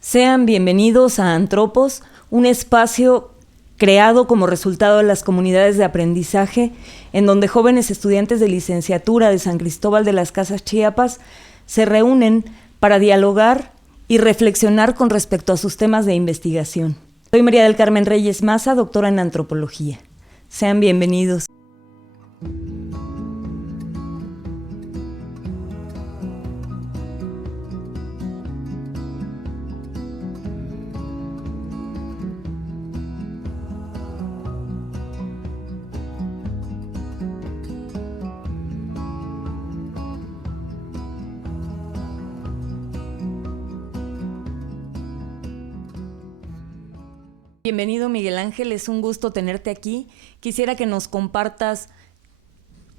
Sean bienvenidos a Antropos, un espacio creado como resultado de las comunidades de aprendizaje, en donde jóvenes estudiantes de licenciatura de San Cristóbal de las Casas, Chiapas, se reúnen para dialogar y reflexionar con respecto a sus temas de investigación. Soy María del Carmen Reyes Maza, doctora en antropología. Sean bienvenidos. Bienvenido, Miguel Ángel, es un gusto tenerte aquí. Quisiera que nos compartas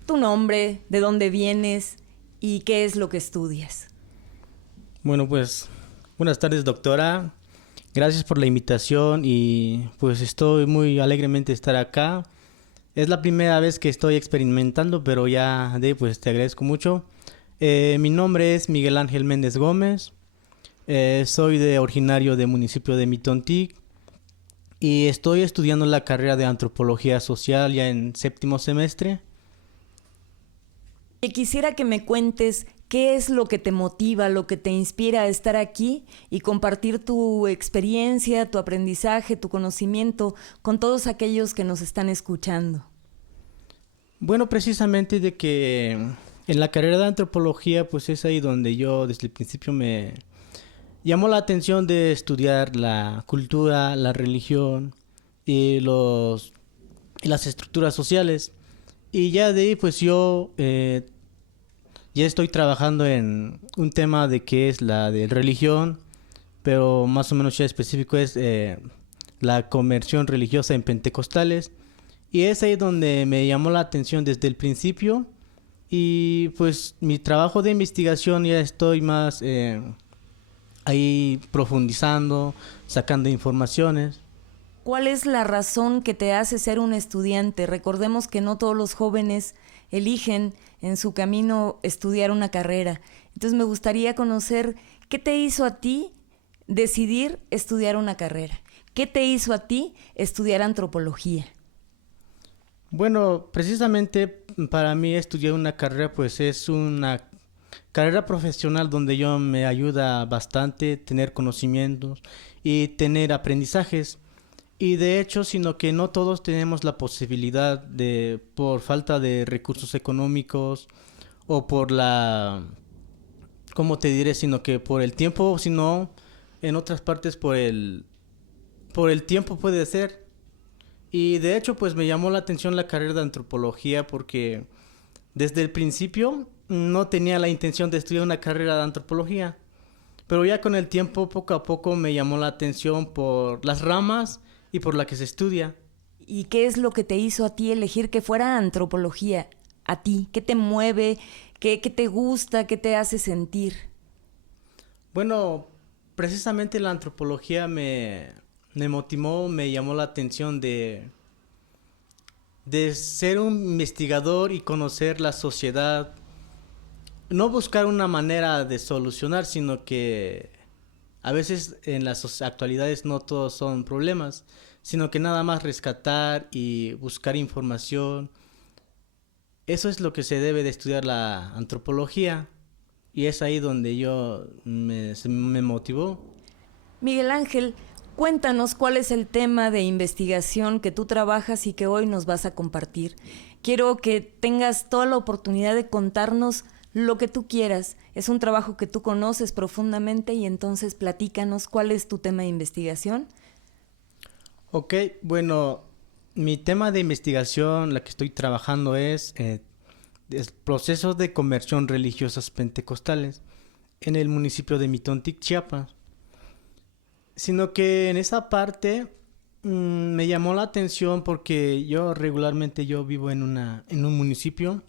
tu nombre, de dónde vienes y qué es lo que estudias. Bueno, pues buenas tardes, doctora. Gracias por la invitación y pues estoy muy alegremente de estar acá. Es la primera vez que estoy experimentando, pero pues te agradezco mucho. Mi nombre es Miguel Ángel Méndez Gómez. Soy originario del municipio de Mitontic. Y estoy estudiando la carrera de antropología social ya en 7º semestre. Quisiera que me cuentes qué es lo que te motiva, lo que te inspira a estar aquí y compartir tu experiencia, tu aprendizaje, tu conocimiento con todos aquellos que nos están escuchando. Bueno, precisamente de que en la carrera de antropología pues es ahí donde yo desde el principio me llamó la atención de estudiar la cultura, la religión y las estructuras sociales. Y ya de ahí pues yo ya estoy trabajando en un tema de que es la de religión, pero más o menos ya específico es la conversión religiosa en pentecostales. Y es ahí donde me llamó la atención desde el principio. Y pues mi trabajo de investigación ya estoy más ahí profundizando, sacando informaciones. ¿Cuál es la razón que te hace ser un estudiante? Recordemos que no todos los jóvenes eligen en su camino estudiar una carrera. Entonces me gustaría conocer qué te hizo a ti decidir estudiar una carrera. ¿Qué te hizo a ti estudiar antropología? Bueno, precisamente para mí estudiar una carrera pues es una carrera profesional donde yo me ayuda bastante tener conocimientos y tener aprendizajes. Y de hecho, sino que no todos tenemos la posibilidad de, por falta de recursos económicos o por ¿cómo te diré? Sino que por el tiempo, sino en otras partes por el tiempo puede ser. Y de hecho, pues me llamó la atención la carrera de antropología porque desde el principio no tenía la intención de estudiar una carrera de antropología. Pero ya con el tiempo, poco a poco, me llamó la atención por las ramas y por la que se estudia. ¿Y qué es lo que te hizo a ti elegir que fuera antropología? A ti, ¿qué te mueve? ¿Qué te gusta? ¿Qué te hace sentir? Bueno, precisamente la antropología me motivó, me llamó la atención de ser un investigador y conocer la sociedad. No buscar una manera de solucionar, sino que a veces en las actualidades no todos son problemas, sino que nada más rescatar y buscar información. Eso es lo que se debe de estudiar la antropología y es ahí donde se me motivó. Miguel Ángel, cuéntanos cuál es el tema de investigación que tú trabajas y que hoy nos vas a compartir. Quiero que tengas toda la oportunidad de contarnos lo que tú quieras. Es un trabajo que tú conoces profundamente y entonces platícanos cuál es tu tema de investigación. Ok, bueno, mi tema de investigación, la que estoy trabajando es procesos de conversión religiosas pentecostales en el municipio de Mitontic, Chiapas. Sino que en esa parte me llamó la atención porque yo vivo en un municipio,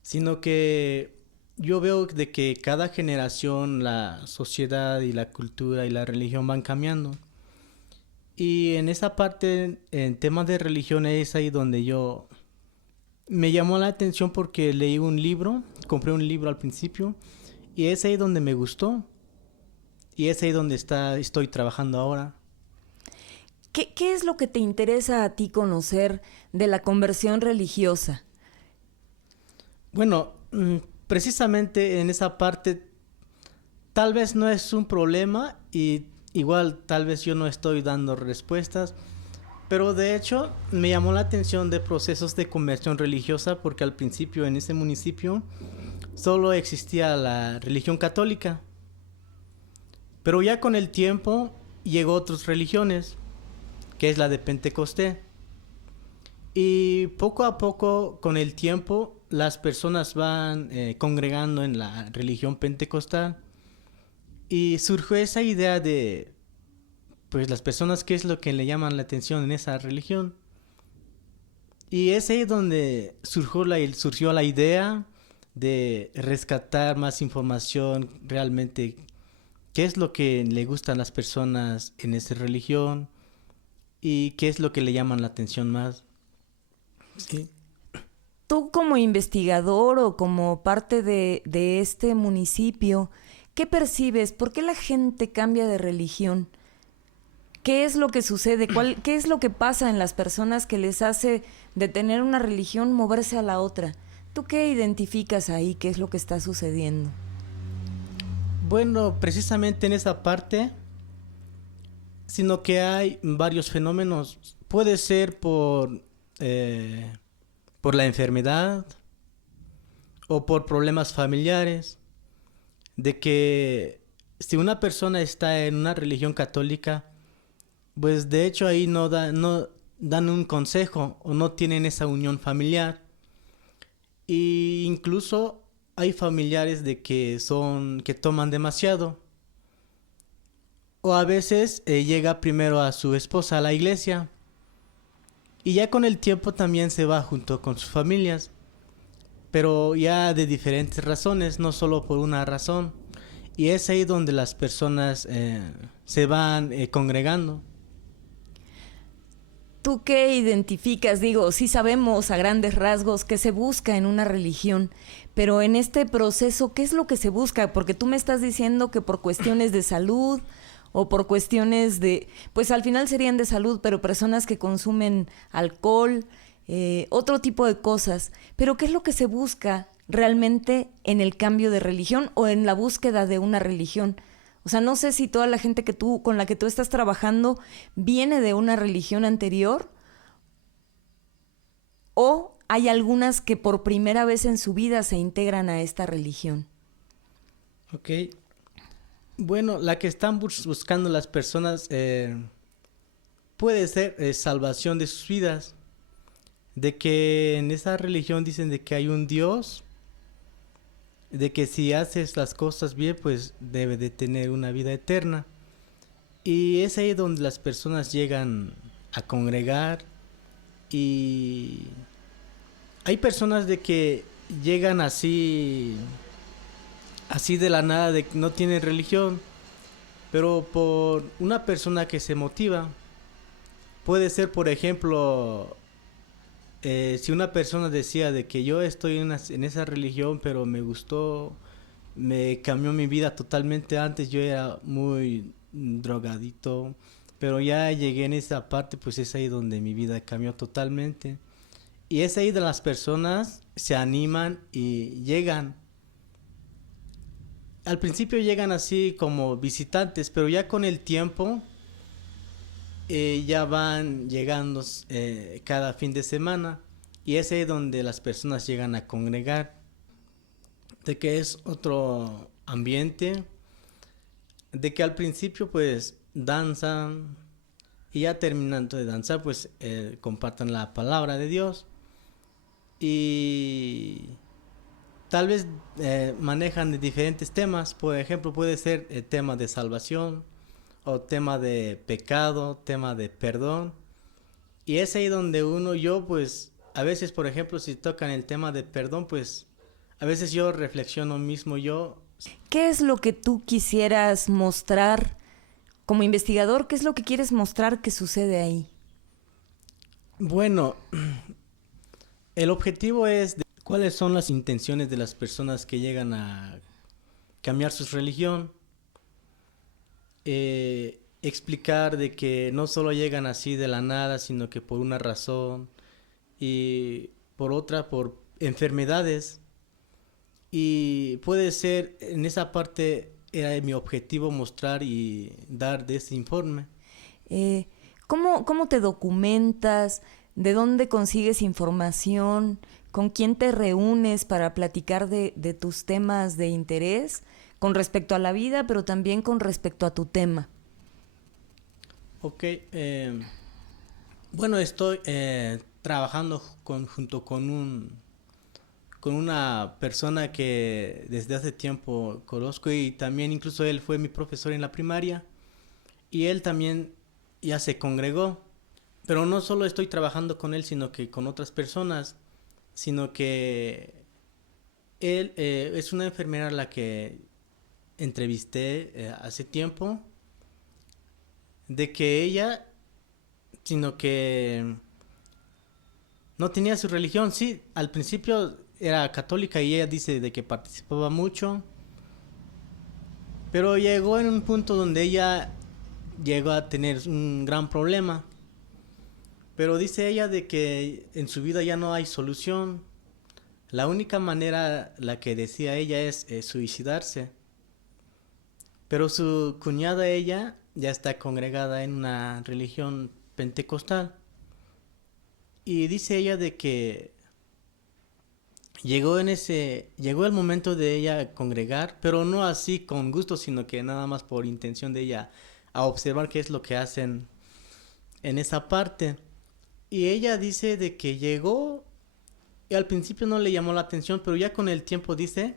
sino que yo veo de que cada generación la sociedad y la cultura y la religión van cambiando. Y en esa parte, en temas de religión, es ahí donde yo me llamó la atención porque leí un libro, compré un libro al principio, y es ahí donde me gustó, y es ahí donde estoy trabajando ahora. ¿Qué es lo que te interesa a ti conocer de la conversión religiosa? Bueno, precisamente en esa parte tal vez no es un problema y igual tal vez yo no estoy dando respuestas, pero de hecho me llamó la atención de procesos de conversión religiosa porque al principio en ese municipio solo existía la religión católica, pero ya con el tiempo llegó otras religiones, que es la de Pentecostés. Y poco a poco, con el tiempo, las personas van congregando en la religión pentecostal. Y surgió esa idea de, pues, las personas, qué es lo que le llaman la atención en esa religión. Y es ahí donde surgió la idea de rescatar más información realmente, qué es lo que le gustan a las personas en esa religión y qué es lo que le llaman la atención más. Sí. Tú como investigador o como parte de este municipio, ¿qué percibes? ¿Por qué la gente cambia de religión? ¿Qué es lo que sucede? ¿Qué es lo que pasa en las personas que les hace de tener una religión moverse a la otra? ¿Tú qué identificas ahí? ¿Qué es lo que está sucediendo? Bueno, precisamente en esa parte, sino que hay varios fenómenos. Puede ser por la enfermedad o por problemas familiares, de que si una persona está en una religión católica, pues de hecho ahí no dan un consejo o no tienen esa unión familiar. Y incluso hay familiares de que toman demasiado. O a veces llega primero a su esposa a la iglesia y ya con el tiempo también se va junto con sus familias, pero ya de diferentes razones, no solo por una razón. Y es ahí donde las personas se van congregando. ¿Tú qué identificas? Digo, sí sabemos a grandes rasgos qué se busca en una religión, pero en este proceso, ¿qué es lo que se busca? Porque tú me estás diciendo que por cuestiones de salud o por cuestiones de, pues al final serían de salud, pero personas que consumen alcohol, otro tipo de cosas. Pero ¿qué es lo que se busca realmente en el cambio de religión o en la búsqueda de una religión? O sea, no sé si toda la gente con la que tú estás trabajando viene de una religión anterior o hay algunas que por primera vez en su vida se integran a esta religión. Ok. Bueno, la que están buscando las personas puede ser salvación de sus vidas. De que en esa religión dicen de que hay un Dios, de que si haces las cosas bien, pues debe de tener una vida eterna. Y es ahí donde las personas llegan a congregar y hay personas de que llegan así de la nada, de que no tienen religión, pero por una persona que se motiva. Puede ser, por ejemplo, si una persona decía de que yo estoy en esa religión, pero me gustó, me cambió mi vida totalmente. Antes yo era muy drogadito, pero ya llegué en esa parte, pues es ahí donde mi vida cambió totalmente. Y es ahí donde las personas se animan y llegan. Al principio llegan así como visitantes, pero ya con el tiempo ya van llegando cada fin de semana y es ahí donde las personas llegan a congregar, de que es otro ambiente, de que al principio pues danzan y ya terminando de danzar pues compartan la palabra de Dios y tal vez manejan de diferentes temas. Por ejemplo, puede ser el tema de salvación o tema de pecado, tema de perdón. Y es ahí donde yo pues a veces, por ejemplo, si tocan el tema de perdón, pues a veces yo reflexiono mismo yo. ¿Qué es lo que tú quisieras mostrar Como investigador, ¿qué es lo que quieres mostrar que sucede ahí? Bueno, el objetivo es de cuáles son las intenciones de las personas que llegan a cambiar su religión. Explicar de que no solo llegan así de la nada, sino que por una razón y por otra, por enfermedades. Y puede ser, en esa parte era mi objetivo mostrar y dar de ese informe. ¿Cómo te documentas? ¿De dónde consigues información? ¿Con quién te reúnes para platicar de tus temas de interés con respecto a la vida, pero también con respecto a tu tema? Ok, bueno, estoy trabajando junto con una persona que desde hace tiempo conozco y también incluso él fue mi profesor en la primaria y él también ya se congregó, pero no solo estoy trabajando con él, sino que con otras personas, sino que él es una enfermera a la que entrevisté hace tiempo, de que ella, sino que no tenía su religión, sí, al principio era católica y ella dice de que participaba mucho, pero llegó en un punto donde ella llegó a tener un gran problema. Pero dice ella de que en su vida ya no hay solución. La única manera, la que decía ella, es suicidarse. Pero su cuñada, ella, ya está congregada en una religión pentecostal. Y dice ella de que llegó el momento de ella congregar, pero no así con gusto, sino que nada más por intención de ella a observar qué es lo que hacen en esa parte. Y ella dice de que llegó y al principio no le llamó la atención, pero ya con el tiempo dice,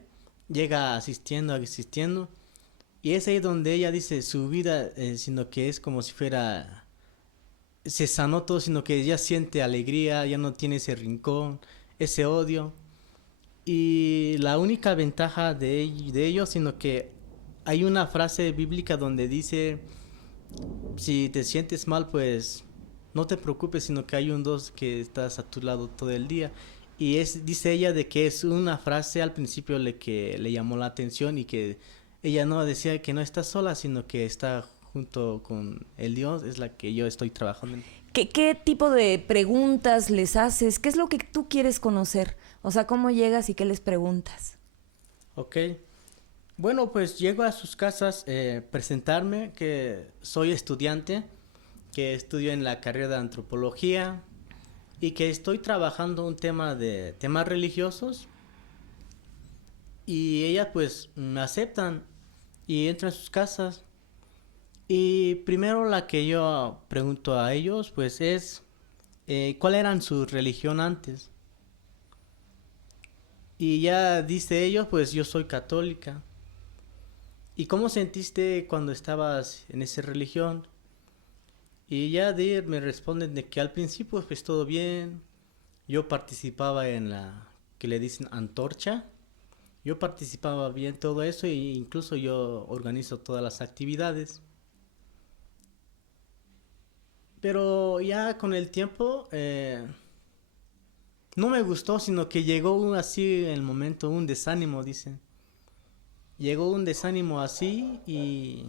llega asistiendo. Y es ahí donde ella dice su vida, sino que es como si fuera, se sanó todo, sino que ya siente alegría, ya no tiene ese rincón, ese odio. Y la única ventaja de ello, sino que hay una frase bíblica donde dice, si te sientes mal, pues no te preocupes, sino que hay un Dios que estás a tu lado todo el día. Y dice ella de que es una frase al principio que le llamó la atención y que ella no decía que no está sola, sino que está junto con el Dios, es la que yo estoy trabajando en. ¿Qué tipo de preguntas les haces? ¿Qué es lo que tú quieres conocer? O sea, ¿cómo llegas y qué les preguntas? Ok. Bueno, pues llego a sus casas, presentarme que soy estudiante, que estudio en la carrera de antropología y que estoy trabajando un tema de temas religiosos y ellas pues me aceptan y entran a sus casas y primero la que yo pregunto a ellos pues es ¿cuál era su religión antes? Y ya dice ellos pues yo soy católica. ¿Y cómo sentiste cuando estabas en esa religión? Y ya me responden de que al principio pues todo bien. Yo participaba en la que le dicen antorcha. Yo participaba bien todo eso e incluso yo organizo todas las actividades. Pero ya con el tiempo no me gustó, sino que llegó así en el momento un desánimo, dicen. Llegó un desánimo así y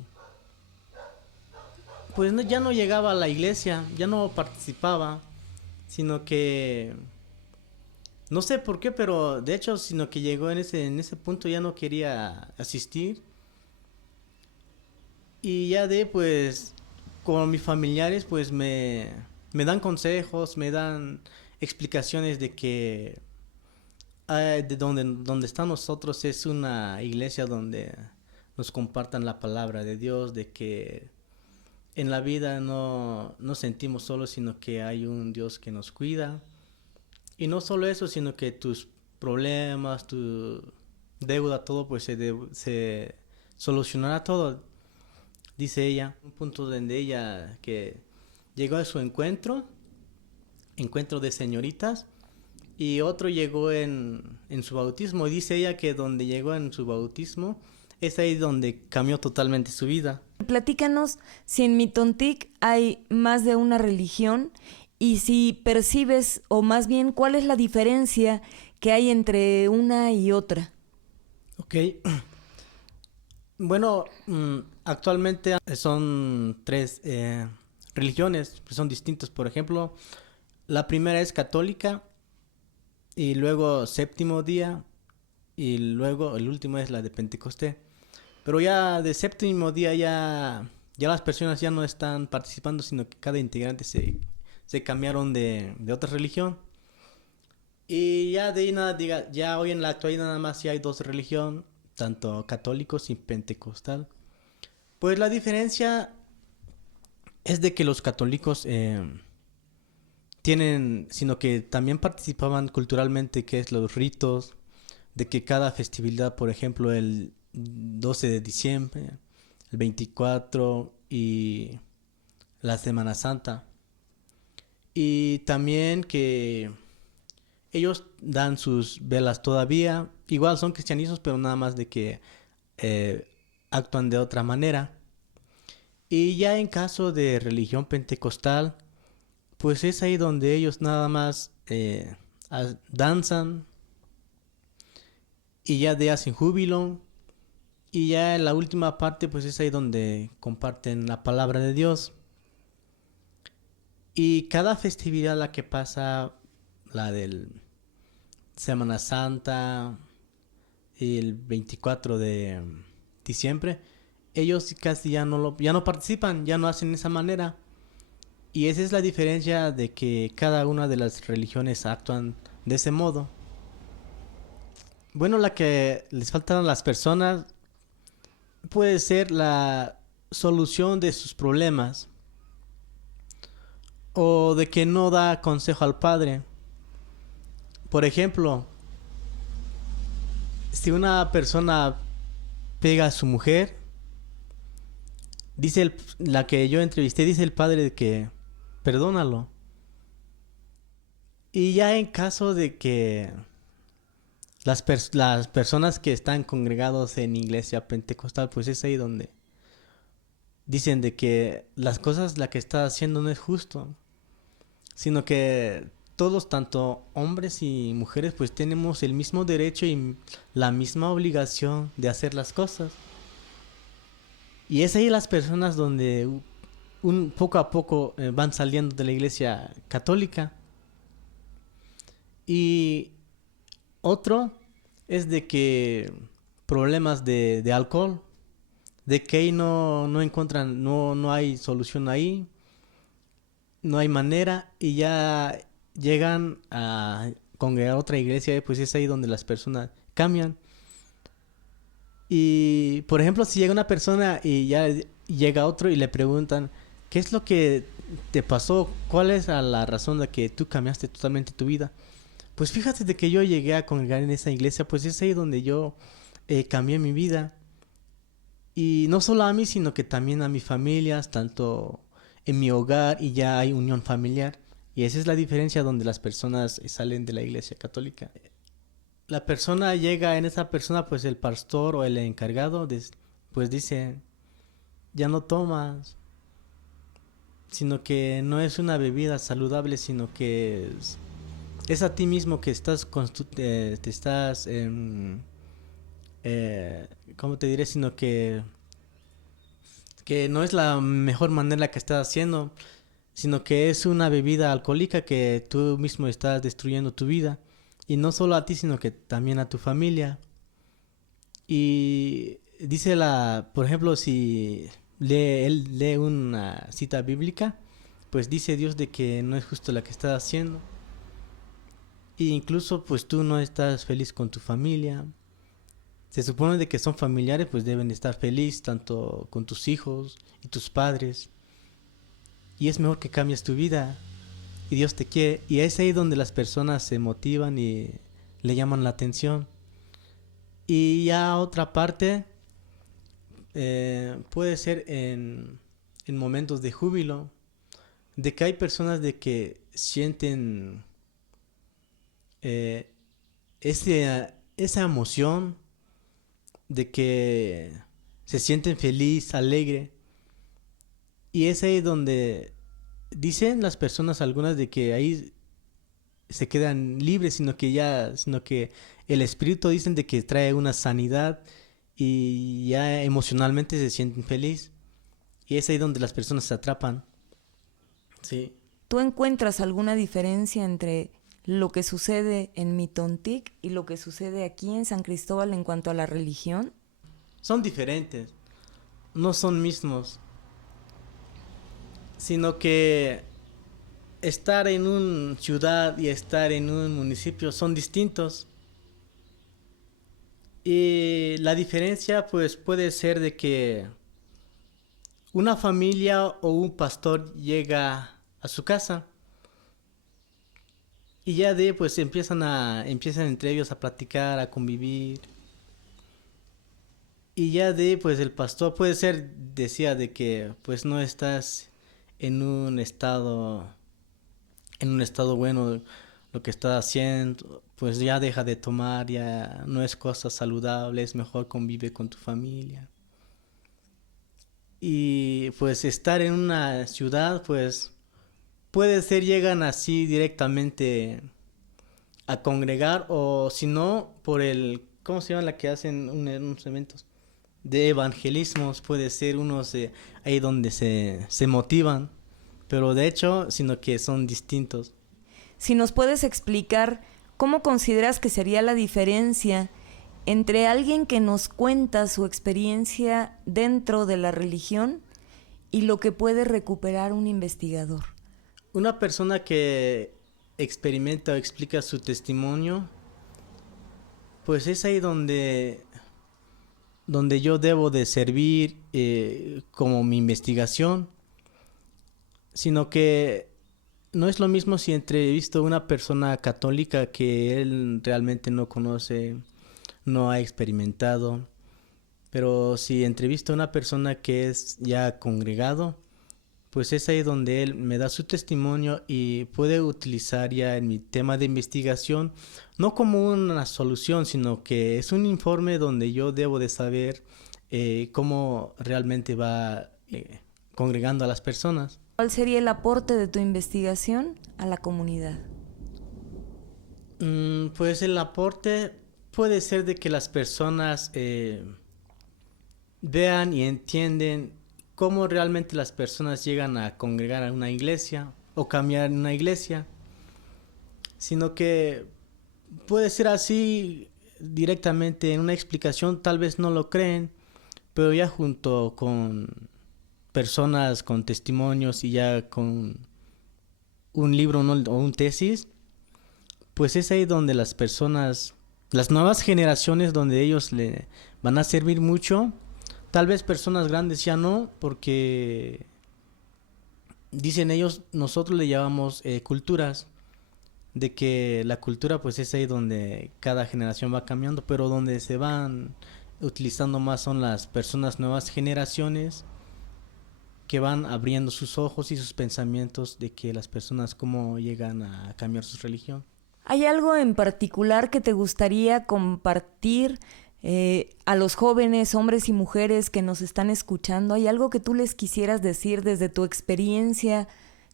pues ya no llegaba a la iglesia, ya no participaba, sino que no sé por qué, pero de hecho, sino que llegó en ese punto ya no quería asistir. Y ya pues, como mis familiares, pues me dan consejos, me dan explicaciones de que de donde están nosotros es una iglesia donde nos compartan la palabra de Dios, de que en la vida no nos sentimos solos, sino que hay un Dios que nos cuida. Y no solo eso, sino que tus problemas, tu deuda, todo, pues se solucionará todo, dice ella. Un punto donde ella que llegó a su encuentro de señoritas, y otro llegó en su bautismo. Y dice ella que donde llegó en su bautismo es ahí donde cambió totalmente su vida. Platícanos si en Mitontec hay más de una religión y si percibes, o más bien, cuál es la diferencia que hay entre una y otra. Ok. Bueno, actualmente son tres religiones, pues son distintas. Por ejemplo, la primera es católica y luego séptimo día y luego el último es la de Pentecostés. Pero ya de séptimo día ya las personas ya no están participando, sino que cada integrante se cambiaron de otra religión. Y ya de ahí nada, diga, ya hoy en la actualidad nada más ya hay dos religiones, tanto católicos y pentecostal. Pues la diferencia es de que los católicos tienen, sino que también participaban culturalmente, que es los ritos, de que cada festividad, por ejemplo, el 12 de diciembre, el 24 y la Semana Santa. Y también que ellos dan sus velas todavía, igual son cristianismos, pero nada más de que eh, actúan de otra manera. Y ya en caso de religión pentecostal, pues es ahí donde ellos nada más danzan y ya de hacen júbilo. Y ya en la última parte, pues es ahí donde comparten la palabra de Dios. Y cada festividad la que pasa, la del Semana Santa y el 24 de diciembre, ellos casi ya no participan, ya no hacen de esa manera. Y esa es la diferencia de que cada una de las religiones actúan de ese modo. Bueno, la que les falta a las personas puede ser la solución de sus problemas o de que no da consejo al padre. Por ejemplo, si una persona pega a su mujer, la que yo entrevisté, dice el padre de que perdónalo. Y ya en caso de que las personas que están congregados en iglesia pentecostal, pues es ahí donde dicen de que las cosas la que está haciendo no es justo, sino que todos, tanto hombres y mujeres, pues tenemos el mismo derecho y la misma obligación de hacer las cosas. Y es ahí las personas donde poco a poco van saliendo de la iglesia católica. Y otro es de que problemas de alcohol, de que ahí no encuentran, no hay solución ahí, no hay manera y ya llegan a congregar a otra iglesia, pues es ahí donde las personas cambian. Y por ejemplo, si llega una persona y ya llega otro y le preguntan, ¿qué es lo que te pasó? ¿Cuál es la razón de que tú cambiaste totalmente tu vida? Pues fíjate de que yo llegué a congregar en esa iglesia, pues es ahí donde yo cambié mi vida. Y no solo a mí, sino que también a mis familias, tanto en mi hogar y ya hay unión familiar. Y esa es la diferencia donde las personas salen de la iglesia católica. La persona llega, en esa persona, pues el pastor o el encargado, pues dice, ya no tomas, sino que no es una bebida saludable, sino que es a ti mismo que te estás, ¿cómo te diré? Sino que no es la mejor manera que estás haciendo, sino que es una bebida alcohólica que tú mismo estás destruyendo tu vida. Y no solo a ti, sino que también a tu familia. Y dice por ejemplo, si él lee una cita bíblica, pues dice Dios de que no es justo la que estás haciendo. E incluso pues tú no estás feliz con tu familia. Se supone de que son familiares, pues deben estar felices tanto con tus hijos y tus padres. Y es mejor que cambies tu vida. Y Dios te quiere. Y es ahí donde las personas se motivan y le llaman la atención. Y ya otra parte puede ser en momentos de júbilo. De que hay personas de que sienten esa emoción de que se sienten feliz, alegre. Y es ahí donde dicen las personas algunas de que ahí se quedan libres, sino que el espíritu dicen de que trae una sanidad y ya emocionalmente se sienten feliz. Y es ahí donde las personas se atrapan. Sí. ¿Tú encuentras alguna diferencia entre lo que sucede en Mitontec y lo que sucede aquí en San Cristóbal en cuanto a la religión? Son diferentes, no son mismos, sino que estar en una ciudad y estar en un municipio son distintos. Y la diferencia pues puede ser de que una familia o un pastor llega a su casa y ya de pues empiezan entre ellos a platicar, a convivir. Y ya de pues el pastor puede ser decía de que pues no estás en un estado bueno, lo que estás haciendo, pues ya deja de tomar, ya no es cosa saludable, es mejor convive con tu familia. Y pues estar en una ciudad, pues puede ser llegan así directamente a congregar o si no por el, ¿cómo se llama la que hacen unos eventos? De evangelismos, puede ser unos ahí donde se motivan, pero de hecho, sino que son distintos. Si nos puedes explicar cómo consideras que sería la diferencia entre alguien que nos cuenta su experiencia dentro de la religión y lo que puede recuperar un investigador. Una persona que experimenta o explica su testimonio, pues es ahí donde yo debo de servir como mi investigación, sino que no es lo mismo si entrevisto a una persona católica que él realmente no conoce, no ha experimentado, pero si entrevisto a una persona que es ya congregado, pues es ahí donde él me da su testimonio y puede utilizar ya en mi tema de investigación, no como una solución, sino que es un informe donde yo debo de saber cómo realmente va congregando a las personas. ¿Cuál sería el aporte de tu investigación a la comunidad? Pues el aporte puede ser de que las personas vean y entienden cómo realmente las personas llegan a congregar a una iglesia o cambiar en una iglesia, sino que puede ser así directamente en una explicación, tal vez no lo creen, pero ya junto con personas con testimonios y ya con un libro o un tesis, pues es ahí donde las personas, las nuevas generaciones, donde ellos le van a servir mucho. Tal vez personas grandes ya no, porque dicen ellos, nosotros le llamamos culturas, de que la cultura pues es ahí donde cada generación va cambiando, pero donde se van utilizando más son las personas nuevas generaciones que van abriendo sus ojos y sus pensamientos de que las personas cómo llegan a cambiar su religión. ¿Hay algo en particular que te gustaría compartir a los jóvenes, hombres y mujeres que nos están escuchando? ¿Hay algo que tú les quisieras decir desde tu experiencia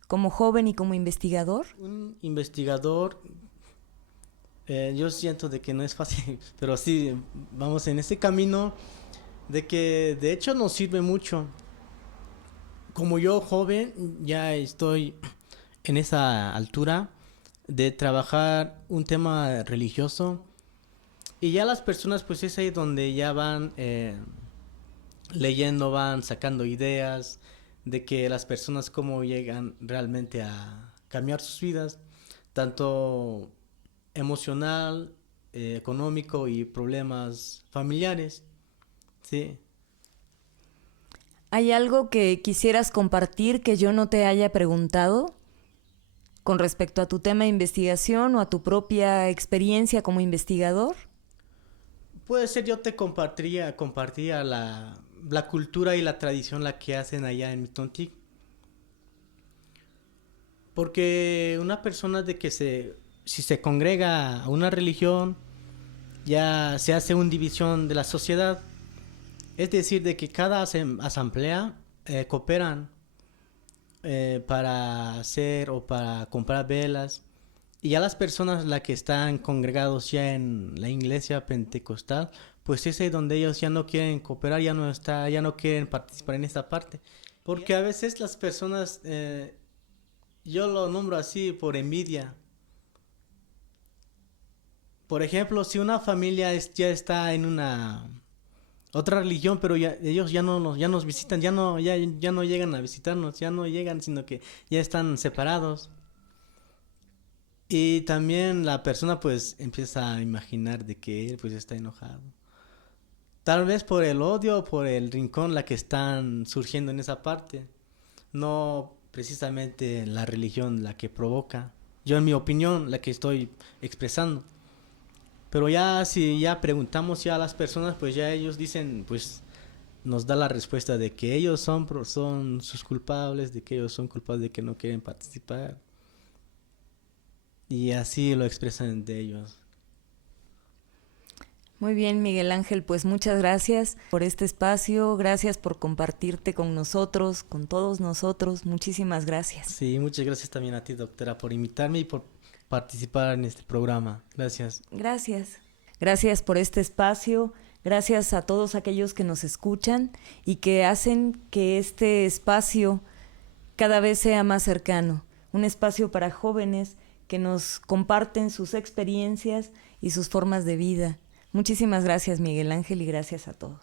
como joven y como investigador? Un investigador, yo siento de que no es fácil, pero sí, vamos en este camino de que de hecho nos sirve mucho. Como yo joven ya estoy en esa altura de trabajar un tema religioso y ya las personas pues es ahí donde ya van leyendo, van sacando ideas de que las personas cómo llegan realmente a cambiar sus vidas, tanto emocional, económico y problemas familiares, sí. ¿Hay algo que quisieras compartir que yo no te haya preguntado con respecto a tu tema de investigación o a tu propia experiencia como investigador? Puede ser yo te compartiría la cultura y la tradición la que hacen allá en Mitontec. Porque una persona de que si se congrega a una religión, ya se hace una división de la sociedad. Es decir, de que cada asamblea cooperan para hacer o para comprar velas. Y a las personas las que están congregados ya en la iglesia pentecostal, pues es ahí donde ellos ya no quieren cooperar, ya no quieren participar en esta parte. Porque a veces las personas, yo lo nombro así por envidia. Por ejemplo, si una familia ya está en una otra religión, pero ellos ya nos visitan, ya no llegan a visitarnos, ya no llegan, sino que ya están separados. Y también la persona pues empieza a imaginar de que él pues está enojado. Tal vez por el odio o por el rincón la que están surgiendo en esa parte. No precisamente la religión la que provoca. Yo en mi opinión la que estoy expresando. Pero ya si ya preguntamos ya a las personas, pues ya ellos dicen, pues nos da la respuesta de que ellos son sus culpables, de que ellos son culpables de que no quieren participar. Y así lo expresan de ellos. Muy bien, Miguel Ángel, pues muchas gracias por este espacio, gracias por compartirte con nosotros, con todos nosotros, muchísimas gracias. Sí, muchas gracias también a ti, doctora, por invitarme y por participar en este programa. Gracias. Gracias. Gracias por este espacio, gracias a todos aquellos que nos escuchan y que hacen que este espacio cada vez sea más cercano, un espacio para jóvenes que nos comparten sus experiencias y sus formas de vida. Muchísimas gracias, Miguel Ángel, y gracias a todos.